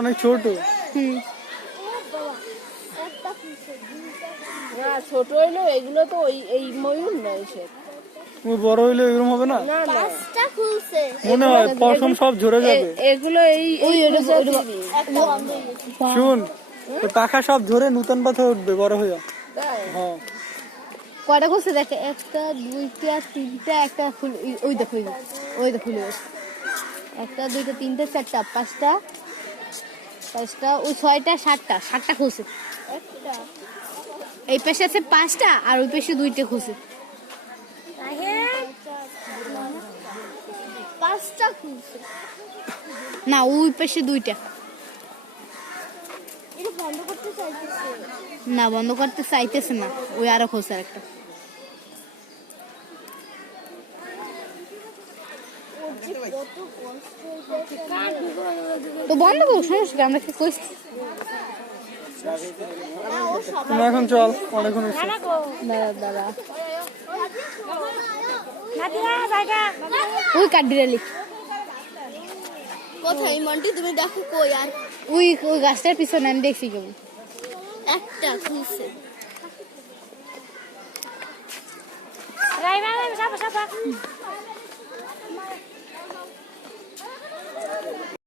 অনেক ছোট। না ছোট হইলো এগুলো তো এই ময়ূর নয় সে বড় হইলে এরকম হবে না, পাঁচটা খুলছে মনে হয় পশম সব ঝরে যাবে। এগুলো এই শুন, পাখা সব ঝরে নতুন পাতা উঠবে বড় হইয়া। হ্যাঁ কয়টা খুলছে দেখে, একটা দুইটা তিনটা, একটা ওই দেখো ওই দেখো একটা দুইটা তিনটা চারটা পাঁচটা ওই ছয়টা সাতটা খুলছে। এই পাশে আছে পাঁচটা আর ওই পাশে দুইটা খুলছে। পাঁচটা খুলছে না, ওই পাশে দুইটা। না বন্ধ করতে চাইতেছে না, ওই আরো খুলছে একটা। তো বন্ধ করো, সমস্যা আমরা কি কইছি। এখন চল, অনেকক্ষণ দাদা ওই কাঠবিড়ালি কোথায় মন্টি, তুমি দেখো কই। আর ওই গাছটার পিছনে আমি দেখছি কেবল একটা খুলছে।